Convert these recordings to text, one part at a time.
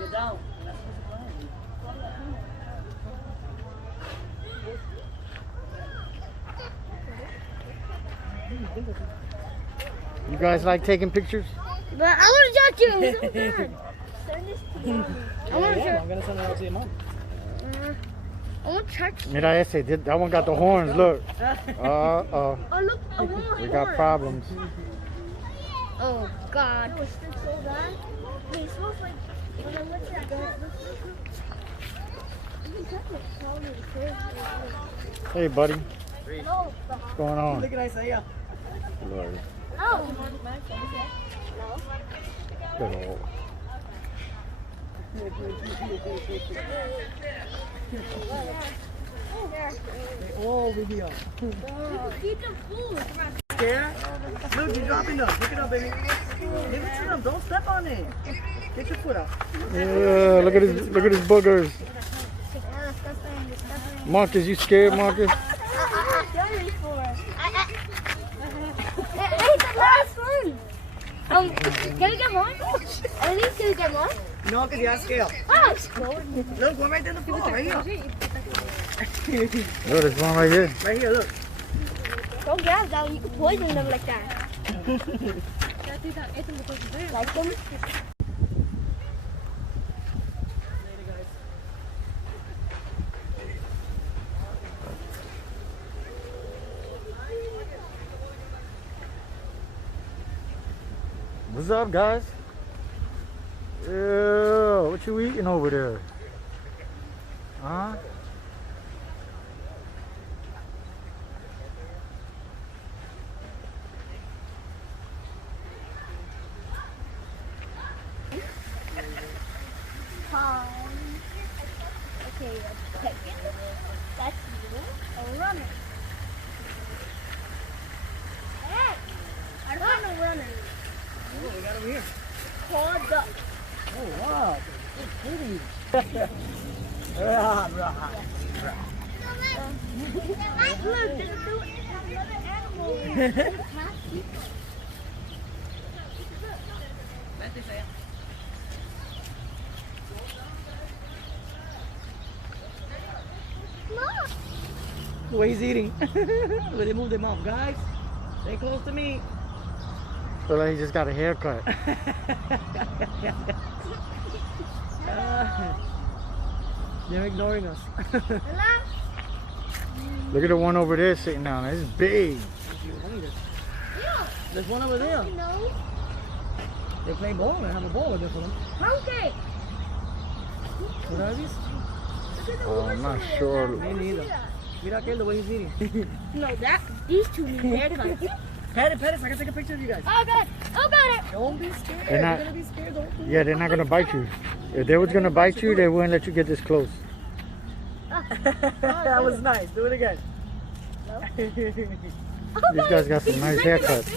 Get down. You're not supposed to climb. You guys like taking pictures? But I want to touch you. So bad. Send this to Mom. I want to I'm gonna send it out to your mom. I want to touch you. Mira ese, that one got the horns, look. Oh, look, a horn. We got problems. Oh, God. No, it stinks so bad. Wait, it smells like when I went to that guy. You can touch it. Hey, buddy. No. What's going on? Look at Isaiah. Lord. Oh. Good old. Oh, over here. Keep the food. Scared? Look, you're dropping them. Pick it up, baby. Give it to them. Don't step on it. Get your foot out. Yeah, look at his boogers. Marcus, you scared, Marcus? Hey, the last one. Can we get more? At least can we get more? No, because you're scared. Oh. Look, one right there on the floor. Right here. Look, there's one right here. Right here, look. Don't grab that. You can poison them like that. Like them? What's up, guys? Yeah, what you eating over there? Huh? Okay, a chicken. That's you. A runner. Hey! I don't want a runner. Oh, we got him here. Called duck. Oh, wow. Pretty. Look, there's another animal. Look. The way he's eating. When they move their mouth. Guys, stay close to me. Feel like he just got a haircut. They're ignoring us. Look at the one over there sitting down. It's big. There's one over there. No. They play ball and have a ball with them for them. Monkey. What are these? Oh, I'm not sure. Me neither. Mira aquel, the way he's eating. No, these two need haircuts. Pat it, so I can take a picture of you guys. Oh, got it. Oh, got it. Don't be scared. They're not- You're gonna be scared. Don't do Yeah, they're not gonna bite you. If they was gonna bite you, they wouldn't let you get this close. That was nice. Do it again. These guys got some nice haircuts.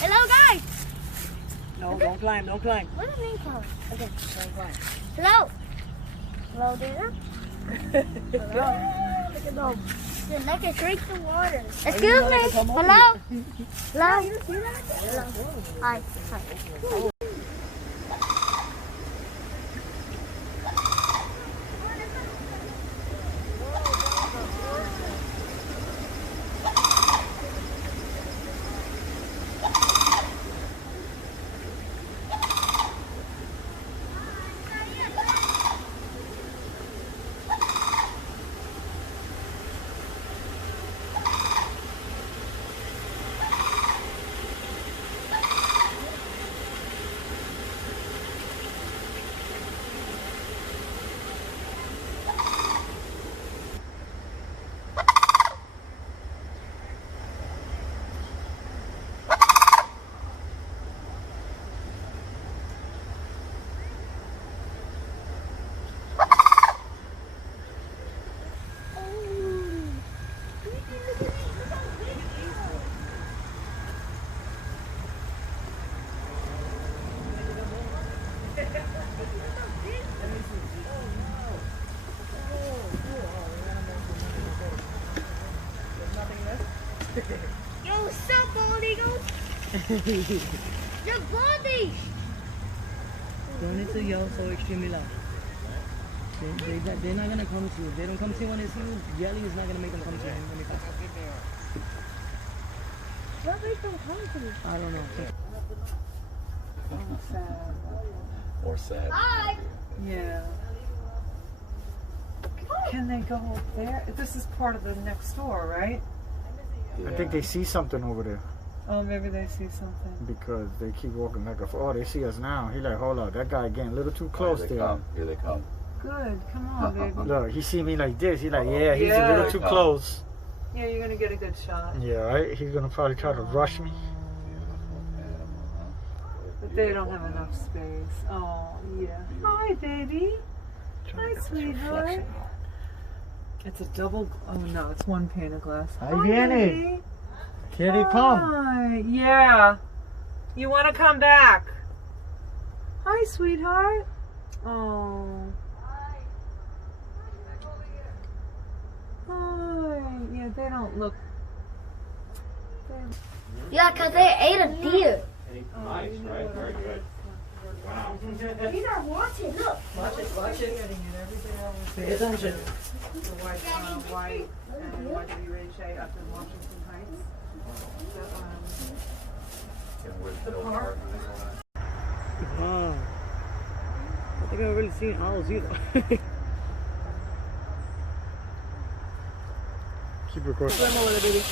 Hello, guys. No, don't climb. Don't climb. What do you mean, call? Okay. Don't climb. Hello. Hello, there. Hello. Look at them. They're like to drink the water. Excuse me. Hello. Hello. Hello. Hi. Hi. Yo, stop, bald eagles. You're baldish. Don't need to yell so extremely loud. They're not gonna come to you. They don't come to you when they see you. Yelling is not gonna make them come to you. What makes them come to me? I don't know. Sad. Or sad. Hi. Yeah. Can they go up there? This is part of the next door, right? I think they see something over there Oh, maybe they see something. because they keep walking back and forth. Oh, they see us now. He like, hold up, that guy getting a little too close Here they there. come. Here they come. Good. Come on, baby. Look, he see me like this. He like, yeah, he's a Yeah. little too close. Yeah, you're gonna get a good shot. Yeah, right? He's gonna probably try to rush me. But they don't have enough space. Oh, yeah. Hi, baby. Hi, sweetheart. It's a double. Oh no, it's one pane of glass. Ahí viene. baby. Here they come. Hi. Yeah. You want to come back? Hi, sweetheart. Oh. Hi. Yeah, they don't look. Yeah, because they ate a deer. Nice, right? Very good. Wow. These are watching. Look. Watch it, watch it. Pay attention. The white, white and YWHA up in Washington Heights. The park. Wow. I think I've really seen owls either. Keep recording. Swim over there, baby.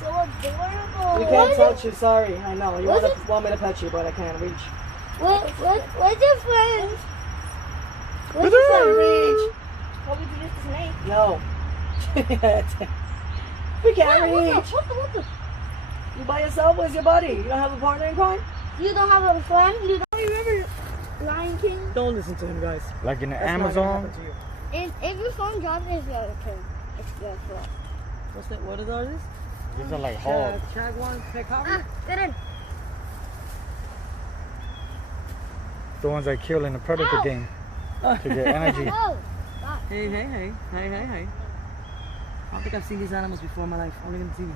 So adorable. You can't touch you, sorry. I know. You want me to pet you, but I can't reach. Where's your friend? Where's your friend, Rich? Probably to use the snake. No. We can't reach. What the? You by yourself? Where's your buddy? You don't have a partner in crime? You don't have a friend? You don't remember Lion King? Don't listen to him, guys. Like in the That's not gonna Amazon. happen to you. If your phone drops, it's your turn. It's your fault. What's that? What are these? These are like hogs. Jaguar, peacock. Get in. The ones I kill in the Predator Ow. game to get energy. Whoa. Hey. I don't think I've seen these animals before in my life. Only in the TV.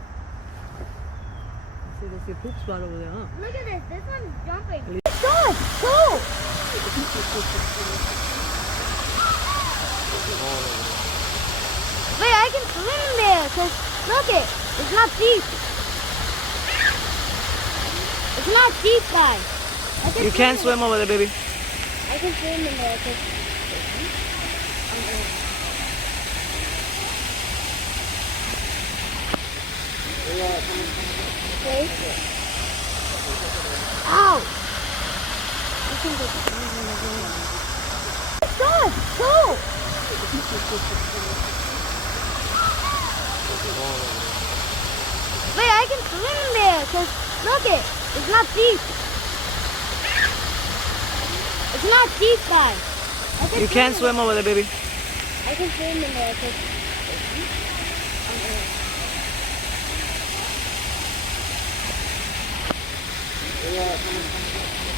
Let's see a poop spot over there, huh? Look at this. This one's jumping. Good. Cool. Wait, I can swim in there. Cause look it. It's not deep. It's not deep, guys. I can You can't in swim over there, baby. there. I can swim in there. Cause okay. Ow! I can get good. Cool. Wait, I can swim in there. Cause look it. It's not deep. It's not deep, guys. I can You can't in swim over there, baby. there. I can swim in there. Cause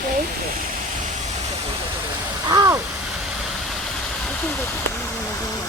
okay. Ow! I can get